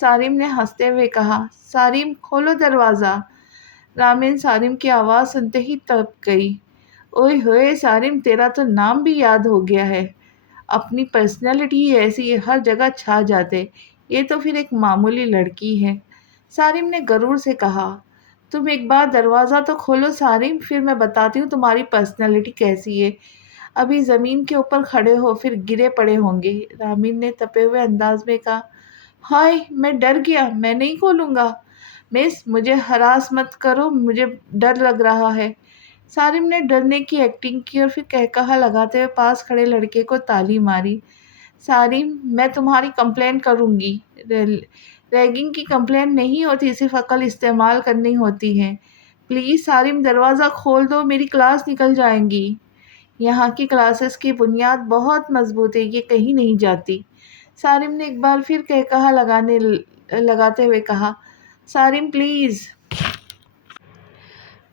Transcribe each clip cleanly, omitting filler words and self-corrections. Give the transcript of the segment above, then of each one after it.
سارم نے ہنستے ہوئے کہا، سارم کھولو دروازہ۔ رامین سارم کی آواز سنتے ہی تڑپ گئی۔ اوئے ہوئے سارم، تیرا تو نام بھی یاد ہو گیا ہے۔ اپنی پرسنالٹی ہی ایسی ہے، ہر جگہ چھا جاتے، یہ تو پھر ایک معمولی لڑکی ہے۔ سارم نے غرور سے کہا، تم ایک بار دروازہ تو کھولو سارم، پھر میں بتاتی ہوں تمہاری پرسنالٹی کیسی ہے۔ ابھی زمین کے اوپر کھڑے ہو، پھر گرے پڑے ہوں گے۔ رامین نے تپے ہوئے انداز میں کہا، ہائے میں ڈر گیا، میں نہیں کھولوں گا۔ مس مجھے ہراس مت کرو، مجھے ڈر لگ رہا ہے۔ سارم نے ڈرنے کی ایکٹنگ کی اور پھر کہکہا لگاتے ہوئے پاس کھڑے لڑکے کو تالی ماری۔ سارم میں تمہاری کمپلین کروں گی۔ ریگنگ کی کمپلین نہیں ہوتی، صرف عقل استعمال کرنی ہوتی ہے۔ پلیز سارم دروازہ کھول دو، میری کلاس نکل جائیں گی۔ یہاں کی کلاسز کی بنیاد بہت مضبوط ہے، یہ کہیں نہیں جاتی۔ سارم نے ایک بار پھر کہکہا لگاتے ہوئے کہا، سارم پلیز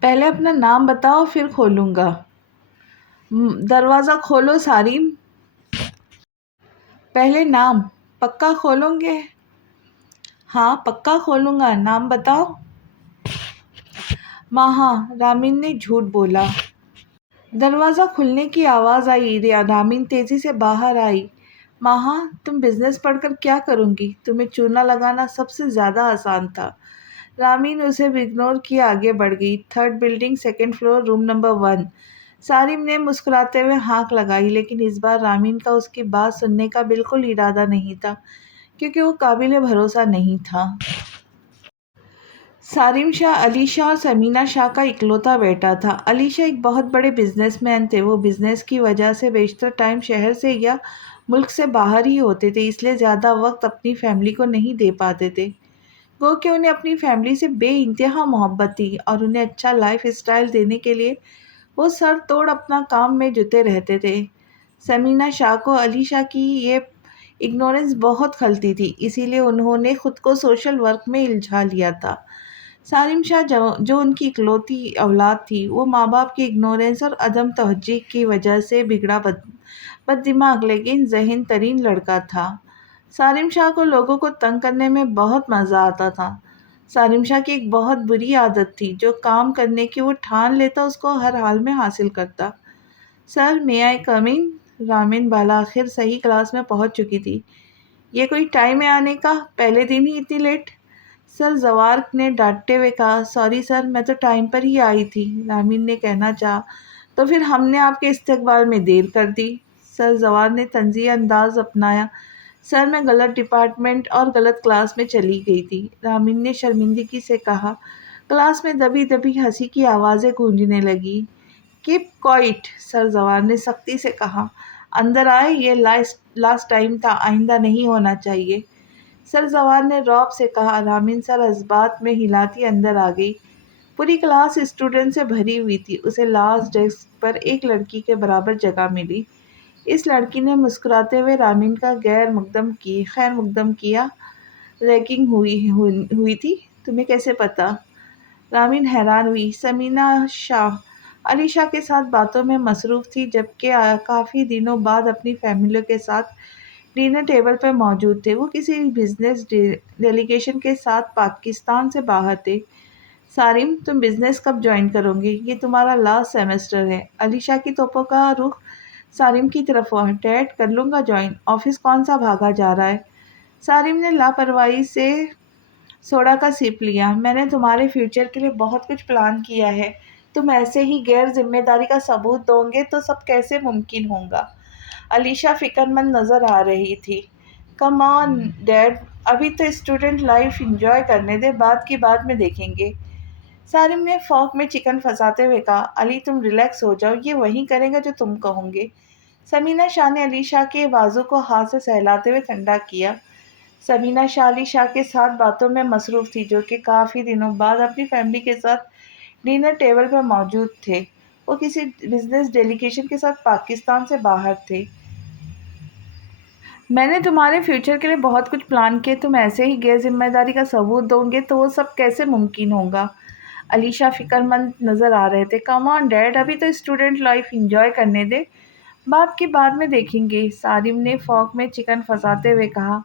پہلے اپنا نام بتاؤ پھر کھولوں گا۔ دروازہ کھولو سارم۔ پہلے نام، پکا کھولوں گے؟ ہاں پکا کھولوں گا، نام بتاؤ۔ ماہا۔ رامین نے جھوٹ بولا۔ دروازہ کھلنے کی آواز آئی، رامین تیزی سے باہر آئی۔ ماہا تم بزنس پڑھ کر کیا کروں گی؟ تمہیں چونا لگانا سب سے زیادہ آسان تھا۔ رامین اسے اگنور کیے آگے بڑھ گئی۔ 3rd building 2nd floor room number 1۔ Sarim نے مسکراتے ہوئے ہانک لگائی، لیکن اس بار رامین کا اس کی بات سننے کا بالکل ارادہ نہیں تھا، کیونکہ وہ قابل بھروسہ نہیں تھا۔ سارم شاہ علی شاہ اور سمینا شاہ کا اکلوتا بیٹا تھا۔ علی شاہ ایک بہت بڑے بزنس مین تھے۔ وہ بزنس کی وجہ سے بیشتر ٹائم شہر سے یا ملک سے باہر ہی ہوتے تھے، اس لیے زیادہ وقت اپنی فیملی کو نہیں دے پاتے تھے۔ گو کہ انہیں اپنی فیملی سے بے انتہا محبت تھی اور انہیں اچھا لائف اسٹائل دینے کے لیے وہ سر توڑ اپنا کام میں جٹے رہتے تھے۔ سمینا شاہ کو علی شاہ کی یہ اگنورنس بہت کھلتی تھی، اسی لیے انہوں نے خود کو سوشل ورک میں الجھا لیا تھا۔ سارم شاہ جو ان کی اکلوتی اولاد تھی، وہ ماں باپ کی اگنورنس اور عدم توجہ کی وجہ سے بگڑا بد دماغ لیکن ذہین ترین لڑکا تھا۔ سارم شاہ کو لوگوں کو تنگ کرنے میں بہت مزہ آتا تھا۔ سارم شاہ کی ایک بہت بری عادت تھی، جو کام کرنے کی وہ ٹھان لیتا اس کو ہر حال میں حاصل کرتا۔ سر may I come in؟ Ramen بالآخر صحیح کلاس میں پہنچ چکی تھی۔ یہ کوئی ٹائم ہے آنے کا؟ پہلے دن ہی اتنی لیٹ؟ سر زوار نے ڈانٹتے ہوئے کہا، سوری سر، میں تو ٹائم پر ہی آئی تھی۔ رامین نے کہنا چاہا، تو پھر ہم نے آپ کے استقبال میں دیر کر دی۔ سر زوار نے طنزیہ انداز اپنایا، سر میں غلط ڈپارٹمنٹ اور غلط کلاس میں چلی گئی تھی۔ رامین نے شرمندگی سے کہا۔ کلاس میں دبی دبی ہنسی کی آوازیں گونجنے لگی۔ کیپ کوائٹ، سر زوار نے سختی سے کہا۔ اندر آئے، یہ لاسٹ ٹائم تھا، آئندہ نہیں ہونا چاہیے۔ سر زوار نے رعب سے کہا۔ رامین سر ازبات میں ہلاتی اندر آ گئی۔ پوری کلاس اسٹوڈنٹ سے بھری ہوئی تھی۔ اسے لاسٹ ڈیسک پر ایک لڑکی کے برابر جگہ ملی۔ اس لڑکی نے مسکراتے ہوئے رامین کا خیر مقدم کیا۔ ریگنگ ہوئی تھی؟ تمہیں کیسے پتا؟ رامین حیران ہوئی۔ سمینا شاہ علی شاہ کے ساتھ باتوں میں مصروف تھی، جبکہ کافی دنوں بعد اپنی فیملی کے ساتھ ڈنر ٹیبل پر موجود تھے۔ وہ کسی بزنس ڈیلیگیشن کے ساتھ پاکستان سے باہر تھے۔ سارم تم بزنس کب جوائن کرو گے؟ یہ تمہارا لاسٹ سیمسٹر ہے۔ علی شاہ کی توپوں کا رخ سارم کی طرف ہوا۔ ڈیڈ کر لوں گا جوائن۔ آفس کون سا بھاگا جا رہا ہے؟ سارم نے لاپرواہی سے سوڈا کا سپ لیا۔ میں نے تمہارے فیوچر کے لیے بہت کچھ پلان کیا ہے، تم ایسے ہی غیر ذمہ داری کا ثبوت دو گے تو سب کیسے ممکن ہوگا؟ علی شاہ فکر مند نظر آ رہی تھی۔ کم آن ڈیڈ، ابھی تو اسٹوڈنٹ لائف انجوائے کرنے دے، بعد کی بعد میں دیکھیں گے۔ سارم نے فورک میں چکن پھنساتے ہوئے کہا، علی تم ریلیکس ہو جاؤ، یہ وہی کرے گا جو تم کہو گے۔ سمینا شاہ نے علی شاہ کے بازو کو ہاتھ سے سہلاتے ہوئے ٹھنڈا کیا۔ سمینا شاہ علی شاہ کے ساتھ باتوں میں مصروف تھی، جو کہ کافی دنوں بعد اپنی فیملی کے ساتھ ڈنر ٹیبل پر موجود تھے۔ وہ کسی بزنس ڈیلیگیشن کے ساتھ پاکستان سے باہر تھے۔ میں نے تمہارے فیوچر کے لیے بہت کچھ پلان کیے، تم ایسے ہی غیر ذمہ داری کا ثبوت دو گے تو وہ سب کیسے ممکن ہوگا؟ علی شاہ فکر مند نظر آ رہے تھے۔ کم آن ڈیڈ، ابھی تو اسٹوڈنٹ لائف انجوائے کرنے دے، بعد کی بعد میں دیکھیں گے۔ سارم نے فورک میں چکن پھنساتے ہوئے کہا۔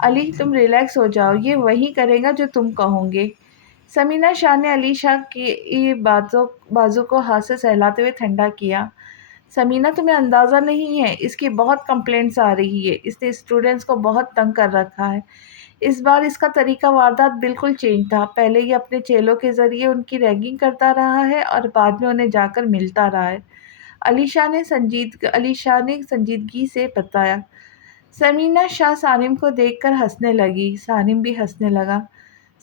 علی تم ریلیکس ہو جاؤ، یہ وہی کرے گا جو تم کہو گے۔ سمینہ شاہ نے علی شاہ کی بازو کو ہاتھ سے سہلاتے ہوئے ٹھنڈا کیا۔ سمینہ تمہیں اندازہ نہیں ہے، اس کی بہت کمپلینٹس آ رہی ہے، اس نے اسٹوڈنٹس کو بہت تنگ کر رکھا ہے۔ اس بار اس کا طریقہ واردات بالکل چینج تھا، پہلے یہ اپنے چیلوں کے ذریعے ان کی ریگنگ کرتا رہا ہے اور بعد میں انہیں جا کر ملتا رہا ہے، علی شاہ نے سنجیدگی سے بتایا۔ سمینہ شاہ سالم کو دیکھ کر ہنسنے لگی، سالم بھی ہنسنے لگا۔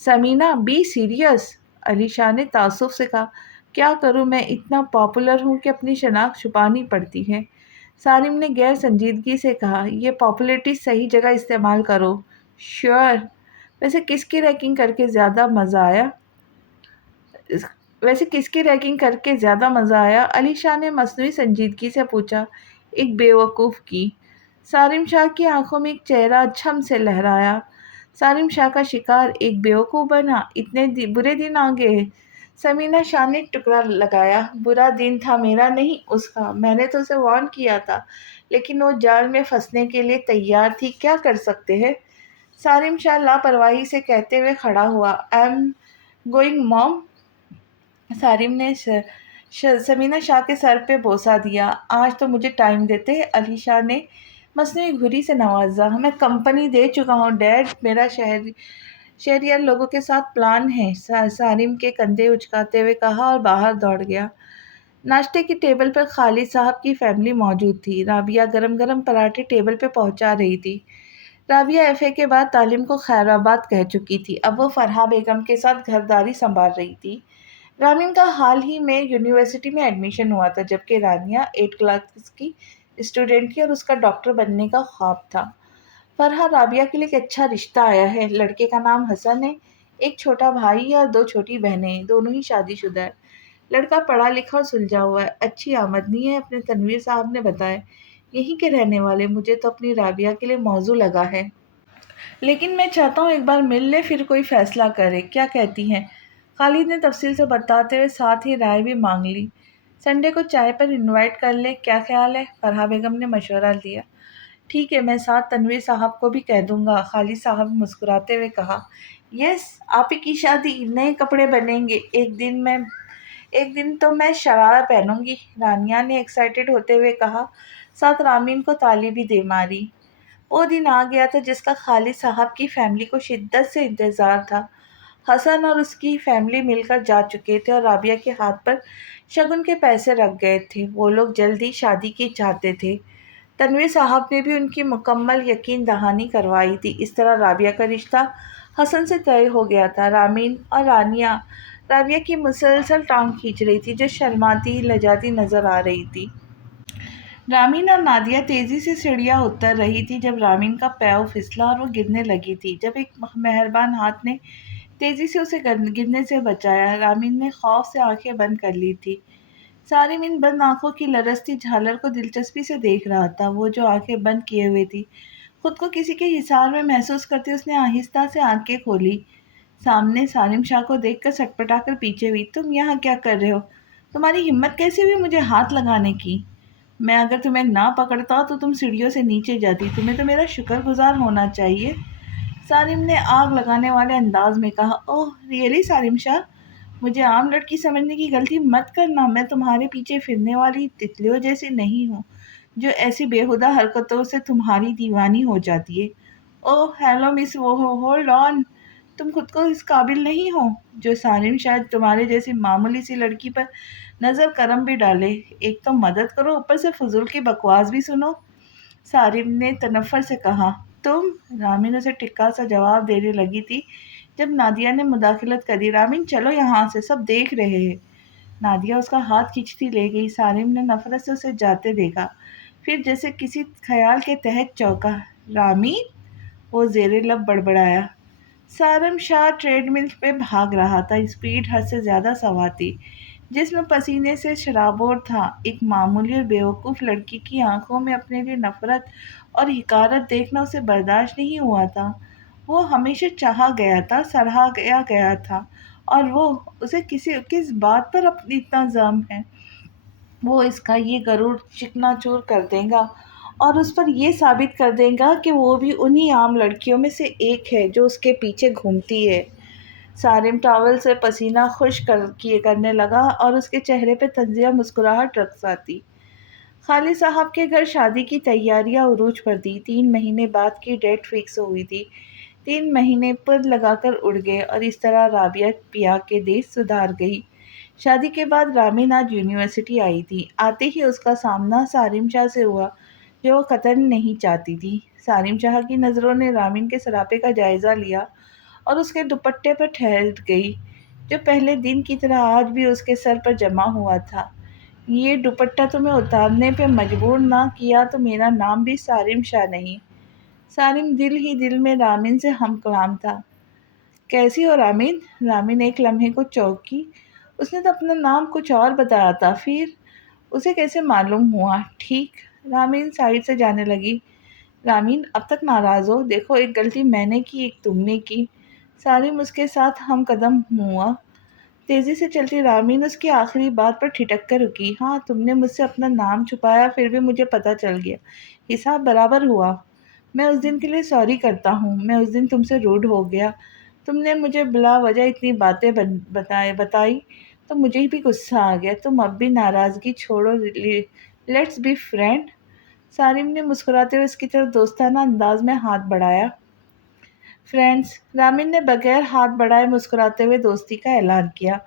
سمینہ بی سیریس، علی شاہ نے تعصب سے کہا۔ کیا کروں، میں اتنا پاپولر ہوں کہ اپنی شناخت چھپانی پڑتی ہے۔ سالم نے غیر سنجیدگی سے کہا، یہ پاپولیرٹی صحیح جگہ استعمال کرو۔ شیور۔ ویسے کس کی ریکنگ کر کے زیادہ مزہ آیا؟ علی شاہ نے مصنوعی سنجیدگی سے پوچھا۔ ایک بیوقوف کی۔ سالم شاہ کی آنکھوں میں ایک چہرہ چھم سے لہرایا۔ سالم شاہ کا شکار ایک بیوقوف بنا، اتنے برے دن آ گئے۔ سمینہ شاہ نے ٹکڑا لگایا۔ برا دن تھا میرا نہیں اس کا، میں نے تو اسے وارن کیا تھا، لیکن وہ جال میں پھنسنے کے لیے تیار تھی، کیا کر سکتے ہیں۔ سالم شاہ لاپرواہی سے کہتے ہوئے کھڑا ہوا۔ آئی ایم گوئنگ موم۔ سالم نے سمینہ شاہ کے سر پہ بوسہ دیا۔ آج تو مجھے ٹائم دیتے، علی شاہ نے مصنوعی گھری سے نوازا۔ میں کمپنی دے چکا ہوں ڈیڈ، میرا شہریار لوگوں کے ساتھ پلان ہے، سالم کے کندھے اچکاتے ہوئے کہا اور باہر دوڑ گیا۔ ناشتے کی ٹیبل پر خالد صاحب کی فیملی موجود تھی۔ رابعہ گرم گرم پراٹھے ٹیبل پہ پہنچا رہی تھی۔ رابعہ ایف اے کے بعد تعلیم کو خیر آباد کہہ چکی تھی، اب وہ فرحہ بیگم کے ساتھ گھرداری سنبھال رہی تھی۔ رامین کا حال ہی میں یونیورسٹی میں ایڈمیشن ہوا تھا، جبکہ رانیہ 8 کلاس کی اسٹوڈنٹ تھی اور اس کا ڈاکٹر بننے کا خواب تھا۔ فرحہ، رابعہ کے لیے ایک اچھا رشتہ آیا ہے، لڑکے کا نام حسن ہے، ایک چھوٹا بھائی اور 2 چھوٹی بہنیں، دونوں ہی شادی شدہ ہیں۔ لڑکا پڑھا لکھا اور سلجھا ہوا ہے، اچھی آمدنی ہے، اپنے تنویر صاحب نے بتایا۔ یہیں کے رہنے والے، مجھے تو اپنی رابعہ کے لیے موزوں لگا ہے، لیکن میں چاہتا ہوں ایک بار مل لے پھر کوئی فیصلہ کرے، کیا کہتی ہیں؟ خالد نے تفصیل سے بتاتے ہوئے ساتھ ہی رائے بھی مانگ لی۔ سنڈے کو چائے پر انوائٹ کر لیں، کیا خیال ہے؟ فرحہ بیگم نے مشورہ دیا۔ ٹھیک ہے، میں ساتھ تنویر صاحب کو بھی کہہ دوں گا، خالد صاحب نے مسکراتے ہوئے کہا۔ یس، آپی کی شادی، نئے کپڑے بنیں گے، ایک دن تو میں شرارہ پہنوں گی، رانیہ نے ایکسائٹڈ ہوتے ہوئے کہا، ساتھ رامین کو تالی بھی دے ماری۔ وہ دن آ گیا تھا جس کا خالد صاحب کی فیملی کو شدت سے انتظار تھا۔ حسن اور اس کی فیملی مل کر جا چکے تھے اور رابعہ کے ہاتھ پر شگن کے پیسے رکھ گئے تھے، وہ لوگ جلد ہی شادی کی چاہتے تھے۔ تنویر صاحب نے بھی ان کی مکمل یقین دہانی کروائی تھی۔ اس طرح رابعہ کا رشتہ حسن سے طے ہو گیا تھا۔ رامین اور رانیہ رابعہ کی مسلسل ٹانگ کھینچ رہی تھی، جو شرماتی لجاتی نظر آ رہی تھی۔ رامین اور نادیہ تیزی سے سیڑھیاں اتر رہی تھی جب رامین کا پاؤں پھسلا اور وہ گرنے لگی تھی، جب ایک مہربان ہاتھ نے تیزی سے اسے گرنے سے بچایا۔ رامین نے خوف سے آنکھیں بند کر لی تھی۔ سالم ان بند آنکھوں کی لرزتی جھالر کو دلچسپی سے دیکھ رہا تھا۔ وہ جو آنکھیں بند کیے ہوئے تھی، خود کو کسی کے حصار میں محسوس کرتے اس نے آہستہ سے آنکھیں کھولی۔ سامنے سالم شاہ کو دیکھ کر سٹپٹا کر پیچھے ہوئی۔ تم یہاں کیا کر رہے ہو؟ تمہاری ہمت کیسے ہوئی مجھے ہاتھ لگانے کی؟ میں اگر تمہیں نہ پکڑتا تو تم سیڑھیوں سے نیچے جاتی، تمہیں تو میرا شکر گزار ہونا چاہیے، سالم نے آگ لگانے والے انداز میں کہا۔ اوہ ریئلی سالم شاہ، مجھے عام لڑکی سمجھنے کی غلطی مت کرنا، میں تمہارے پیچھے پھرنے والی تتلیوں جیسی نہیں ہوں جو ایسی بیہودہ حرکتوں سے تمہاری دیوانی ہو جاتی ہے۔ اوہ ہیلو مس ہولڈ آن، تم خود کو اس قابل نہیں ہو جو سالم شاید تمہارے جیسی معمولی سی لڑکی پر نظر کرم بھی ڈالے۔ ایک تو مدد کرو، اوپر سے فضول کی بکواس بھی سنو، سالم نے تنفر سے کہا۔ تم، رامین اسے ٹکا سا جواب دینے لگی تھی جب نادیہ نے مداخلت کر دی۔ رامین چلو یہاں سے، سب دیکھ رہے ہیں۔ نادیہ اس کا ہاتھ کھینچتی لے گئی۔ سالم نے نفرت سے اسے جاتے دیکھا، پھر جیسے کسی خیال کے تحت چونکا۔ رامین، وہ زیر لب بڑبڑایا۔ سالم شاہ ٹریڈ مل پہ بھاگ رہا تھا، اسپیڈ حد سے زیادہ سوا تھی، جسم پسینے سے شرابور تھا۔ ایک معمولی اور بیوقوف لڑکی کی آنکھوں میں اپنے لیے نفرت اور حقارت دیکھنا اسے برداشت نہیں ہوا تھا۔ وہ ہمیشہ چاہا گیا تھا، سراہا گیا تھا، اور وہ اسے کس بات پر اتنا ظلم ہے؟ وہ اس کا یہ غرور چکنا چور کر دے گا اور اس پر یہ ثابت کر دے گا کہ وہ بھی انہی عام لڑکیوں میں سے ایک ہے جو اس کے پیچھے گھومتی ہے۔ سارم ٹاول سے پسینہ خشک کرنے لگا اور اس کے چہرے پہ طنزیہ مسکراہٹ رقص آتی۔ خالد صاحب کے گھر شادی کی تیاریاں عروج پر تھی۔ 3 مہینے بعد کی ڈیٹ فکس ہوئی تھی۔ 3 مہینے پر لگا کر اڑ گئے اور اس طرح رابعہ پیا کے دیش سدھار گئی۔ شادی کے بعد رامین آج یونیورسٹی آئی تھی۔ آتے ہی اس کا سامنا سارم شاہ سے ہوا جو وہ قطعاً نہیں چاہتی تھی۔ سارم شاہ کی نظروں نے رامین کے سراپے کا جائزہ لیا اور اس کے دوپٹے پر ٹھہر گئی جو پہلے دن کی طرح آج بھی اس کے سر پر جمع ہوا تھا۔ یہ دوپٹہ تمہیں اتارنے پہ مجبور نہ کیا تو میرا نام بھی سارم شاہ نہیں۔ سارم دل ہی دل میں رامین سے ہم کلام تھا۔ کیسی ہو رامین؟ رامین ایک لمحے کو چونکی۔ اس نے تو اپنا نام کچھ اور بتایا تھا، پھر اسے کیسے معلوم ہوا؟ ٹھیک۔ رامین سائڈ سے جانے لگی۔ رامین اب تک ناراض ہو؟ دیکھو، ایک غلطی میں نے کی، ایک تم نے کی۔ سارم اس کے ساتھ ہم قدم ہوا۔ تیزی سے چلتی رامین اس کی آخری بات پر ٹھٹک کر رکی۔ ہاں، تم نے مجھ سے اپنا نام چھپایا، پھر بھی مجھے پتہ چل گیا۔ حساب برابر ہوا۔ میں اس دن کے لیے سوری کرتا ہوں۔ میں اس دن تم سے روڈ ہو گیا۔ تم نے مجھے بلا وجہ اتنی باتیں بتائی تو مجھے بھی غصہ آ گیا۔ تم اب بھی ناراضگی چھوڑو، لیٹس بی فرینڈ۔ سارم نے مسکراتے ہوئے اس کی طرف دوستانہ انداز میں ہاتھ بڑھایا۔ فرینڈز؟ رامین نے بغیر ہاتھ بڑھائے مسکراتے ہوئے دوستی کا اعلان کیا۔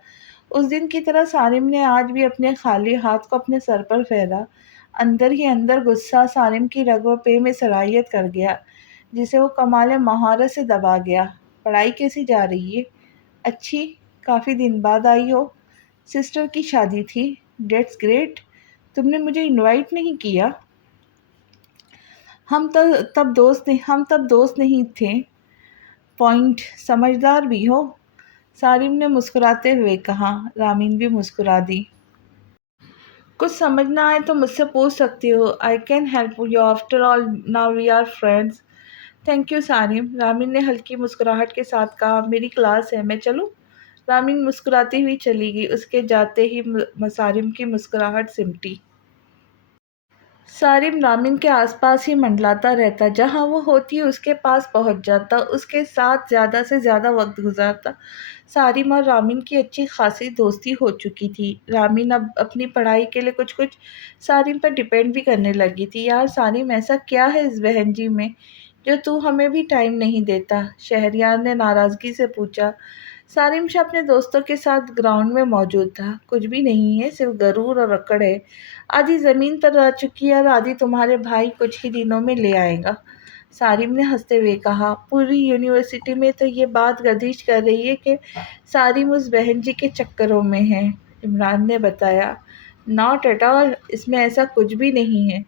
اس دن کی طرح سارم نے آج بھی اپنے خالی ہاتھ کو اپنے سر پر پھیرا۔ اندر ہی اندر غصہ سارم کی رگ و پے میں سرایت کر گیا جسے وہ کمال مہارت سے دبا گیا۔ پڑھائی کیسی جا رہی ہے؟ اچھی۔ کافی دن بعد آئی ہو؟ سسٹر کی شادی تھی۔ That's great. تم نے مجھے انوائٹ نہیں کیا۔ ہم تب دوست نہیں تھے۔ پوائنٹ۔ سمجھدار بھی ہو۔ سارم نے مسکراتے ہوئے کہا۔ رامین بھی مسکرا دی۔ کچھ سمجھ نہ آئے تو مجھ سے پوچھ سکتی ہو۔ I can help you after all now we are friends. Thank you Sarim. Ramin نے ہلکی مسکراہٹ کے ساتھ کہا۔ میری کلاس ہے، میں چلوں؟ رامین مسکراتی ہوئی چلی گئی۔ اس کے جاتے ہی سارم کی مسکراہٹ سمٹی۔ سارم رامین کے آس پاس ہی منڈلاتا رہتا، جہاں وہ ہوتی اس کے پاس پہنچ جاتا، اس کے ساتھ زیادہ سے زیادہ وقت گزارتا۔ سارم اور رامین کی اچھی خاصی دوستی ہو چکی تھی۔ رامین اب اپنی پڑھائی کے لیے کچھ سارم پر ڈیپینڈ بھی کرنے لگی تھی۔ یار سارم، ایسا کیا ہے اس بہن جی میں جو تو ہمیں بھی ٹائم نہیں دیتا؟ شہریار نے ناراضگی سے پوچھا۔ سارم شاہ اپنے دوستوں کے ساتھ گراؤنڈ میں موجود تھا۔ کچھ بھی نہیں ہے، صرف غرور اور اکڑ ہے۔ آدھی زمین پر رہ چکی ہے اور آدھی تمہارے بھائی کچھ ہی دنوں میں لے آئے گا۔ سارم نے ہنستے ہوئے کہا۔ پوری یونیورسٹی میں تو یہ بات گردش کر رہی ہے کہ سارم اس بہن جی کے چکروں میں ہے، عمران نے بتایا۔ ناٹ ایٹ آل، اس میں ایسا کچھ بھی نہیں ہے۔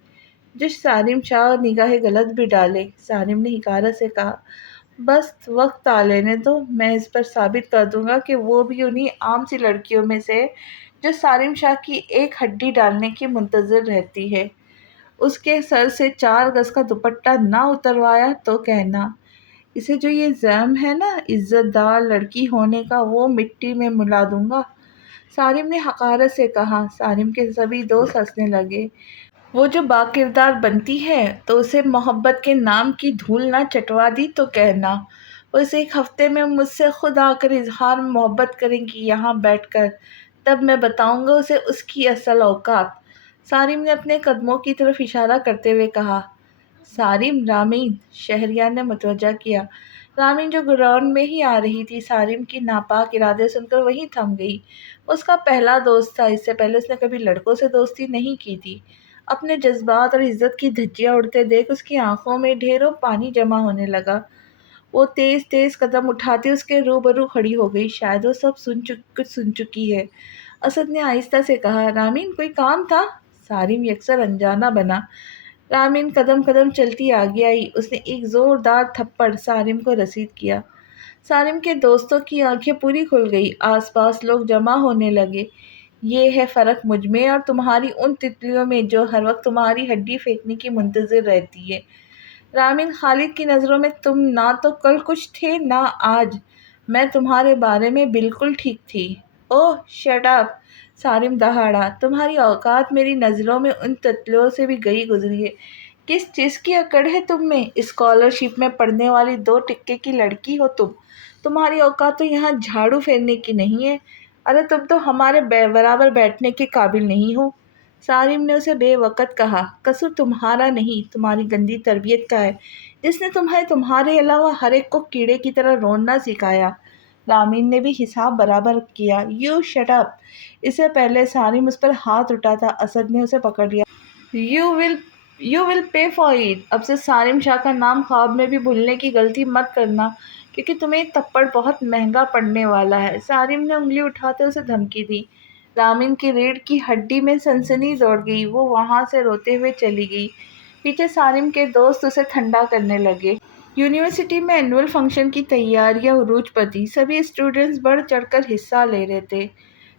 جو سارم شاہ نگاہ غلط بھی ڈالے، سارم نے حقارت سے کہا۔ بس وقت آ لینے دو، میں اس پر ثابت کر دوں گا کہ وہ بھی انہی عام سی لڑکیوں میں سے جو سارم شاہ کی ایک ہڈی ڈالنے کی منتظر رہتی ہے۔ اس کے سر سے 4 گز کا دوپٹہ نہ اتروایا تو کہنا، اسے جو یہ زعم ہے نا عزت دار لڑکی ہونے کا، وہ مٹی میں ملا دوں گا۔ سارم نے حقارت سے کہا۔ سارم کے سبھی دوست ہنسنے لگے۔ وہ جو باکردار بنتی ہے تو اسے محبت کے نام کی دھول نہ چٹوا دی تو کہنا، وہ اسے 1 ہفتے میں مجھ سے خود آ کر اظہار محبت کرے گی یہاں بیٹھ کر، تب میں بتاؤں گا اسے اس کی اصل اوقات۔ سارم نے اپنے قدموں کی طرف اشارہ کرتے ہوئے کہا۔ سارم، رامین، شہریار نے متوجہ کیا۔ رامین جو گراؤنڈ میں ہی آ رہی تھی، سارم کی ناپاک ارادے سن کر وہیں تھم گئی۔ اس کا پہلا دوست تھا، اس سے پہلے اس نے کبھی لڑکوں سے دوستی نہیں کی تھی۔ اپنے جذبات اور عزت کی دھجیاں اڑتے دیکھ اس کی آنکھوں میں ڈھیروں پانی جمع ہونے لگا۔ وہ تیز تیز قدم اٹھاتی اس کے روبرو کھڑی ہو گئی۔ شاید وہ سب کچھ سن چکی ہے۔ اسد نے آہستہ سے کہا۔ رامین، کوئی کام تھا؟ سارم یکسر انجانہ بنا۔ رامین قدم قدم چلتی آگے آئی۔ اس نے ایک زوردار تھپڑ سارم کو رسید کیا۔ سارم کے دوستوں کی آنکھیں پوری کھل گئی۔ آس پاس لوگ جمع ہونے لگے۔ یہ ہے فرق مجھ میں اور تمہاری ان تتلیوں میں جو ہر وقت تمہاری ہڈی پھینکنے کی منتظر رہتی ہے۔ رامین، خالد کی نظروں میں تم نہ تو کل کچھ تھے نہ آج۔ میں تمہارے بارے میں بالکل ٹھیک تھی۔ اوہ شٹ اپ، سارم دہاڑا۔ تمہاری اوقات میری نظروں میں ان تتلیوں سے بھی گئی گزری ہے۔ کس چیز کی اکڑ ہے تم میں؟ اسکالرشپ میں پڑھنے والی 2 ٹکے کی لڑکی ہو تم، تمہاری اوقات تو یہاں جھاڑو پھیرنے کی نہیں ہے۔ ارے تم تو ہمارے برابر بیٹھنے کے قابل نہیں ہو۔ سارم نے اسے بے وقت کہا۔ قصور تمہارا نہیں، تمہاری گندی تربیت کا ہے، جس نے تمہیں تمہارے علاوہ ہر ایک کو کیڑے کی طرح رونا سکھایا۔ رامین نے بھی حساب برابر کیا۔ You shut up! اس سے پہلے سارم اس پر ہاتھ اٹھاتا، اسد نے اسے پکڑ لیا۔ You will pay for it! اب سے سارم شاہ کا نام خواب میں بھی بھولنے کی غلطی مت کرنا، کیونکہ تمہیں یہ تھپڑ بہت مہنگا پڑنے والا ہے۔ سارم نے انگلی اٹھاتے اسے دھمکی دی۔ رامین کی ریڑھ کی ہڈی میں سنسنی دوڑ گئی، وہ وہاں سے روتے ہوئے چلی گئی۔ پیچھے سارم کے دوست اسے ٹھنڈا کرنے لگے۔ یونیورسٹی میں اینول فنکشن کی تیاریاں عروج پر تھیں، سبھی اسٹوڈنٹس بڑھ چڑھ کر حصہ لے رہے تھے۔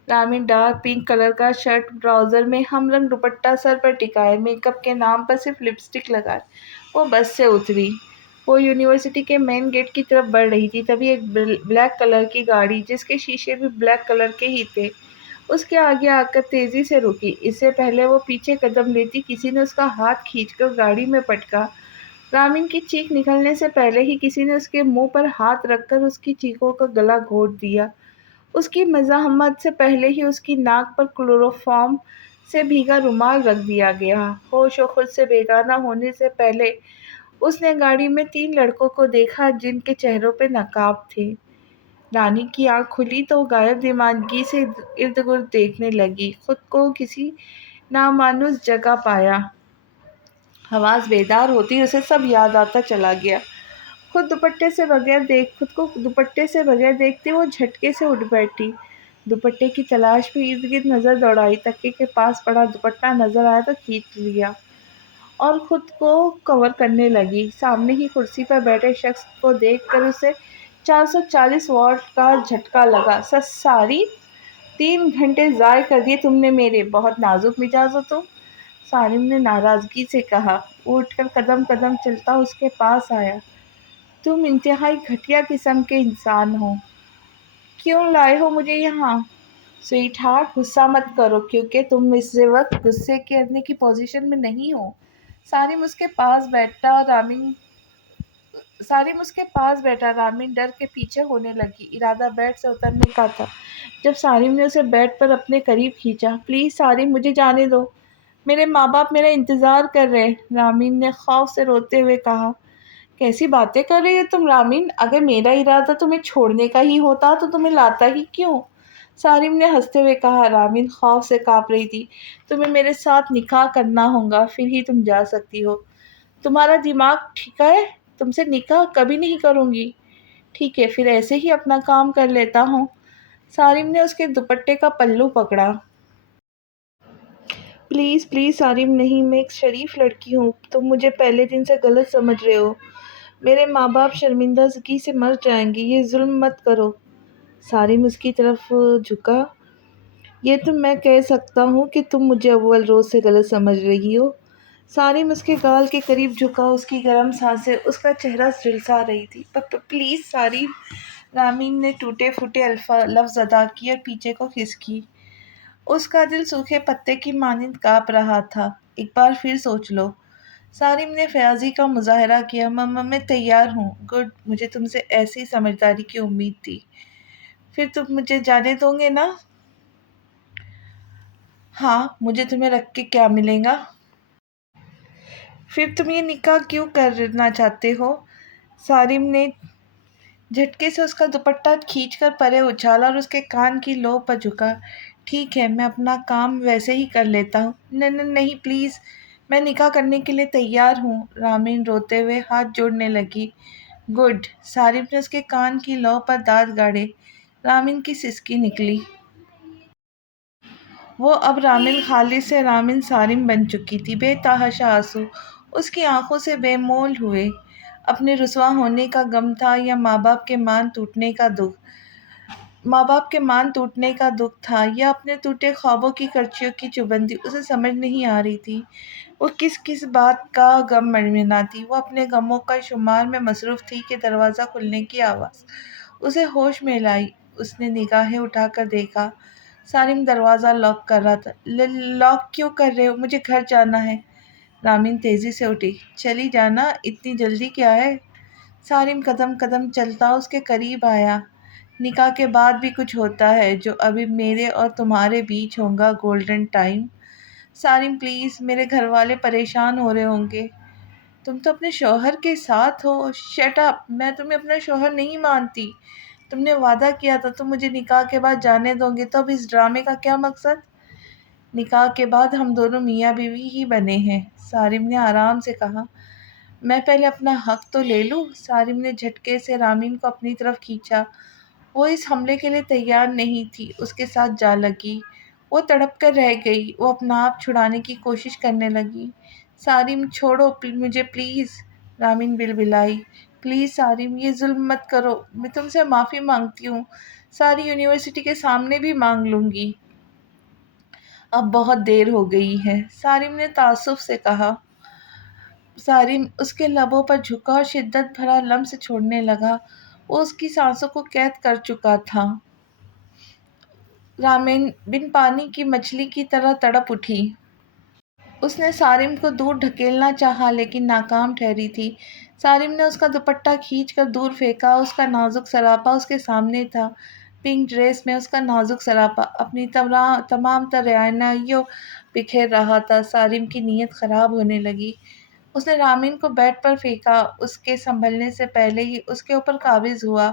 رامین ڈارک پنک کلر کا شرٹ ٹراؤزر میں ہم رنگ دوپٹہ سر پر ٹکائے، میک اپ کے نام پر صرف لپسٹک لگائے وہ بس سے اتری۔ وہ یونیورسٹی کے مین گیٹ کی طرف بڑھ رہی تھی، تبھی ایک بلیک کلر کی گاڑی، جس کے شیشے بھی بلیک کلر کے ہی تھے، اس کے آگے آ کر تیزی سے رکی۔ اس سے پہلے وہ پیچھے قدم لیتی، کسی نے اس کا ہاتھ کھینچ کر گاڑی میں پٹکا۔ رامین کی چیخ نکلنے سے پہلے ہی کسی نے اس کے منہ پر ہاتھ رکھ کر اس کی چیخوں کا گلا گھونٹ دیا۔ اس کی مزاحمت سے پہلے ہی اس کی ناک پر کلوروفارم سے بھیگا رومال رکھ دیا گیا۔ ہوش و خود سے بیگانہ ہونے سے پہلے اس نے گاڑی میں 3 لڑکوں کو دیکھا جن کے چہروں پہ نقاب تھے۔ رانی کی آنکھ کھلی تو وہ غائب دماغی سے ارد گرد دیکھنے لگی، خود کو کسی نامانوس جگہ پایا۔ حواس بیدار ہوتی اسے سب یاد آتا چلا گیا۔ خود کو دوپٹے سے بغیر دیکھتے وہ جھٹکے سے اٹھ بیٹھی۔ دوپٹے کی تلاش میں ارد گرد نظر دوڑائی، تکیے کے پاس پڑا دوپٹہ نظر آیا تو کھینچ لیا اور خود کو کور کرنے لگی۔ سامنے ہی کرسی پر بیٹھے شخص کو دیکھ کر اسے 440 واٹ کا جھٹکا لگا۔ سارم! 3 گھنٹے ضائع کر دیے تم نے میرے، بہت نازک مزاج ہو تم! سارم نے ناراضگی سے کہا۔ وہ اٹھ کر قدم قدم چلتا اس کے پاس آیا۔ تم انتہائی گھٹیا قسم کے انسان ہو، کیوں لائے ہو مجھے یہاں؟ سویٹ ہارٹ، غصہ مت کرو کیونکہ تم اس وقت غصے کرنے کی پوزیشن میں نہیں ہو۔ سارم اس کے پاس بیٹھا، رامین ڈر کے پیچھے ہونے لگی، ارادہ بیڈ سے اترنے کا تھا جب سارم نے اسے بیڈ پر اپنے قریب کھینچا۔ پلیز سارم، مجھے جانے دو، میرے ماں باپ میرا انتظار کر رہے ہیں، رامین نے خوف سے روتے ہوئے کہا۔ کیسی باتیں کر رہی ہو تم رامین؟ اگر میرا ارادہ تمہیں چھوڑنے کا ہی ہوتا تو تمہیں لاتا ہی کیوں؟ سارم نے ہنستے ہوئے کہا۔ رامین خوف سے کانپ رہی تھی۔ تمہیں میرے ساتھ نکاح کرنا ہوگا، پھر ہی تم جا سکتی ہو۔ تمہارا دماغ ٹھیک ہے؟ تم سے نکاح کبھی نہیں کروں گی۔ ٹھیک ہے، پھر ایسے ہی اپنا کام کر لیتا ہوں۔ سارم نے اس کے دوپٹے کا پلو پکڑا۔ پلیز پلیز سارم، نہیں، میں ایک شریف لڑکی ہوں، تم مجھے پہلے دن سے غلط سمجھ رہے ہو۔ میرے ماں باپ شرمندگی سے مر جائیں گے، یہ ظلم مت کرو۔ سارم اس کی طرف جھکا۔ یہ تو میں کہہ سکتا ہوں کہ تم مجھے اول روز سے غلط سمجھ رہی ہو۔ سارم اس کے گال کے قریب جھکا، اس کی گرم سانسیں اس کا چہرہ جھلسا رہی تھی۔ پلیز سارم! رامین نے ٹوٹے پھوٹے لفظ ادا کیے اور پیچھے کو کھسکی۔ اس کا دل سوکھے پتے کی مانند کانپ رہا تھا۔ ایک بار پھر سوچ لو۔ سارم نے فیاضی کا مظاہرہ کیا۔ میں تیار ہوں۔ گڈ، مجھے تم سے ایسی سمجھداری کی امید تھی۔ پھر تم مجھے جانے دو گے نا؟ ہاں، مجھے تمہیں رکھ کے کیا ملے گا؟ پھر تم یہ نکاح کیوں کرنا چاہتے ہو؟ سارم نے جھٹکے سے اس کا دوپٹہ کھینچ کر پرے اچھالا اور اس کے کان کی لو پر جھکا۔ ٹھیک ہے، میں اپنا کام ویسے ہی کر لیتا ہوں۔ نہیں پلیز، میں نکاح کرنے کے لیے تیار ہوں۔ رامین روتے ہوئے ہاتھ جوڑنے لگی۔ گڈ! سارم نے اس کے کان کی لو پر دانت گاڑے۔ رامین کی سسکی نکلی۔ وہ اب رامین خالد سے رامین سارم بن چکی تھی۔ بے تحاشا آنسو اس کی آنکھوں سے بے مول ہوئے۔ اپنے رسوا ہونے کا غم تھا یا ماں باپ کے مان ٹوٹنے کا دکھ تھا یا اپنے ٹوٹے خوابوں کی کرچیوں کی چوبندی، اسے سمجھ نہیں آ رہی تھی۔ وہ کس بات کا غم مناتی؟ وہ اپنے غموں کا شمار میں مصروف تھی کہ دروازہ کھلنے کی آواز اسے ہوش میں لائی۔ اس نے نگاہیں اٹھا کر دیکھا، سارم دروازہ لاک کر رہا تھا۔ لاک کیوں کر رہے ہو؟ مجھے گھر جانا ہے۔ رامین تیزی سے اٹھی۔ چلی جانا، اتنی جلدی کیا ہے؟ سارم قدم قدم چلتا اس کے قریب آیا۔ نکاح کے بعد بھی کچھ ہوتا ہے جو ابھی میرے اور تمہارے بیچ ہوگا، گولڈن ٹائم۔ سارم پلیز، میرے گھر والے پریشان ہو رہے ہوں گے۔ تم تو اپنے شوہر کے ساتھ ہو۔ شٹ اپ، میں تمہیں اپنا شوہر نہیں مانتی۔ تم نے وعدہ کیا تھا تم مجھے نکاح کے بعد جانے دو گے، تو اب اس ڈرامے کا کیا مقصد؟ نکاح کے بعد ہم دونوں میاں بیوی ہی بنے ہیں، سارم نے آرام سے کہا۔ میں پہلے اپنا حق تو لے لوں۔ سارم نے جھٹکے سے رامین کو اپنی طرف کھینچا۔ وہ اس حملے کے لیے تیار نہیں تھی، اس کے ساتھ جا لگی۔ وہ تڑپ کر رہ گئی، وہ اپنا آپ چھڑانے کی کوشش کرنے لگی۔ سارم چھوڑو مجھے پلیز، رامین بلبلائی۔ پلیز سارم، یہ ظلم مت کرو، میں تم سے معافی مانگتی ہوں، ساری یونیورسٹی کے سامنے بھی مانگ لوں گی۔ اب بہت دیر ہو گئی ہے، سارم نے تعصب سے کہا۔ سارم اس کے لبوں پر جھکا اور شدت بھرا لمس چھوڑنے لگا۔ وہ اس کی سانسوں کو قید کر چکا تھا۔ رامین بن پانی کی مچھلی کی طرح تڑپ اٹھی۔ اس نے سارم کو دور ڈھکیلنا چاہا لیکن ناکام ٹھہری تھی۔ سارم نے اس کا دوپٹہ کھینچ کر دور پھینکا۔ اس کا نازک سراپا اس کے سامنے تھا، پنک ڈریس میں اس کا نازک سراپا اپنی تمام تر رعنائیوں بکھیر رہا تھا۔ سارم کی نیت خراب ہونے لگی۔ اس نے رامین کو بیڈ پر پھینکا، اس کے سنبھلنے سے پہلے ہی اس کے اوپر قابض ہوا۔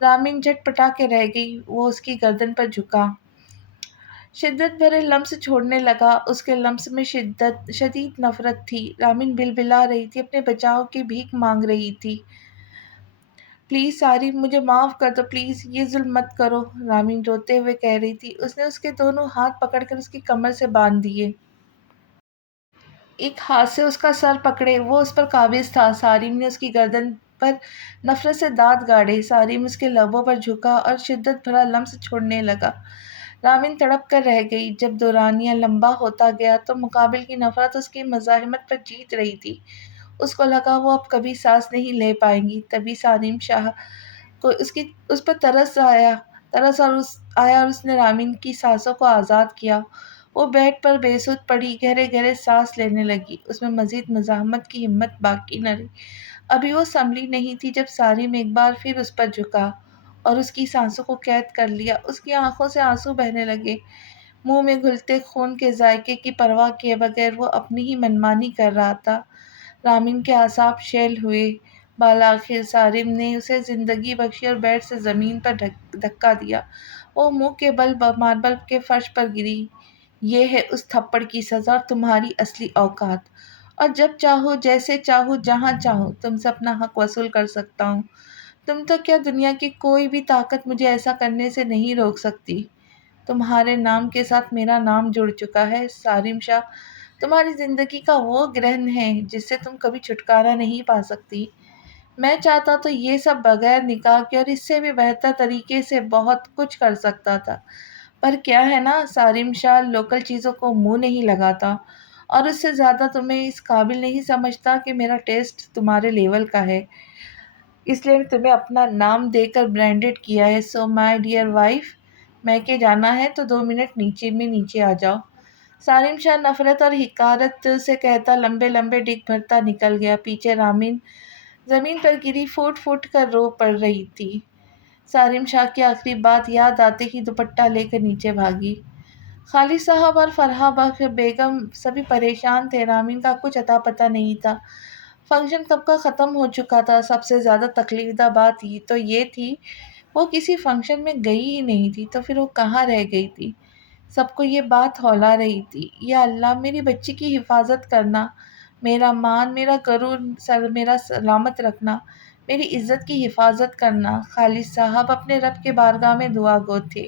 رامین جھٹ پٹا کے رہ گئی، وہ اس کی گردن پر جھکا، شدت بھرے لمس چھوڑنے لگا۔ اس کے لمس میں شدید نفرت تھی۔ رامین بلبلا رہی تھی، اپنے بچاؤ کی بھیک مانگ رہی تھی۔ پلیز سارم، مجھے معاف کر دو، پلیز یہ ظلم مت کرو، رامین روتے ہوئے کہہ رہی تھی۔ اس نے اس کے دونوں ہاتھ پکڑ کر اس کی کمر سے باندھ دیے۔ ایک ہاتھ سے اس کا سر پکڑے، وہ اس پر قابض تھا۔ سارم نے اس کی گردن پر نفرت سے دانت گاڑے۔ سارم اس کے لبوں پر جھکا اور شدت بھرا لمس چھوڑنے لگا۔ رامین تڑپ کر رہ گئی۔ جب دورانیہ لمبا ہوتا گیا تو مقابل کی نفرت اس کی مزاحمت پر جیت رہی تھی۔ اس کو لگا وہ اب کبھی سانس نہیں لے پائیں گی۔ تبھی سارم شاہ کو اس پر ترس آیا اور اس نے رامین کی سانسوں کو آزاد کیا۔ وہ بیڈ پر بے سود پڑی گہرے گہرے سانس لینے لگی۔ اس میں مزید مزاحمت کی ہمت باقی نہ رہی۔ ابھی وہ سنبھلی نہیں تھی جب سارم ایک بار پھر اس پر جھکا اور اس کی سانسوں کو قید کر لیا۔ اس کی آنکھوں سے آنسو بہنے لگے۔ منہ میں گھلتے خون کے ذائقے کی پرواہ کیے بغیر وہ اپنی ہی منمانی کر رہا تھا۔ رامین کے اعصاب شیل ہوئے۔ بالآخر سارم نے اسے زندگی بخشی اور بیڈ سے زمین پر دھکا دیا۔ وہ منہ کے بل ماربل کے فرش پر گری۔ یہ ہے اس تھپڑ کی سزا اور تمہاری اصلی اوقات۔ اور جب چاہوں، جیسے چاہوں، جہاں چاہوں تم سے اپنا حق وصول کر سکتا ہوں۔ تم تو کیا، دنیا کی کوئی بھی طاقت مجھے ایسا کرنے سے نہیں روک سکتی۔ تمہارے نام کے ساتھ میرا نام جڑ چکا ہے، سارم شاہ۔ تمہاری زندگی کا وہ گرہن ہے جس سے تم کبھی چھٹکارا نہیں پا سکتی۔ میں چاہتا تو یہ سب بغیر نکاح کے اور اس سے بھی بہتر طریقے سے بہت کچھ کر سکتا تھا، پر کیا ہے نا، سارم شاہ لوکل چیزوں کو منہ نہیں لگاتا اور اس سے زیادہ تمہیں اس قابل نہیں سمجھتا کہ میرا ٹیسٹ تمہارے لیول کا ہے، اس لیے تمہیں اپنا نام دے کر برانڈڈ کیا ہے۔ سو مائی ڈیئر وائف، میکے جانا ہے تو 2 منٹ نیچے آ جاؤ۔ سارم شاہ نفرت اور حقارت سے کہتا لمبے لمبے ڈگ بھرتا نکل گیا۔ پیچھے رامین زمین پر گری پھوٹ پھوٹ کر رو پڑ رہی تھی۔ سارم شاہ کی آخری بات یاد آتے ہی دوپٹہ لے کر نیچے بھاگی۔ خالد صاحب اور فرحہ بیگم سبھی پریشان تھے۔ رامین کا کچھ اتا پتہ نہیں تھا۔ فنکشن کب کا ختم ہو چکا تھا۔ سب سے زیادہ تکلیف دہ بات تو یہ تھی وہ کسی فنکشن میں گئی ہی نہیں تھی، تو پھر وہ کہاں رہ گئی تھی۔ سب کو یہ بات ہولا رہی تھی۔ یا اللہ، میری بچی کی حفاظت کرنا، میرا مان، میرا غرور میرا سلامت رکھنا، میری عزت کی حفاظت کرنا۔ خالد صاحب اپنے رب کے بارگاہ میں دعا گو تھے۔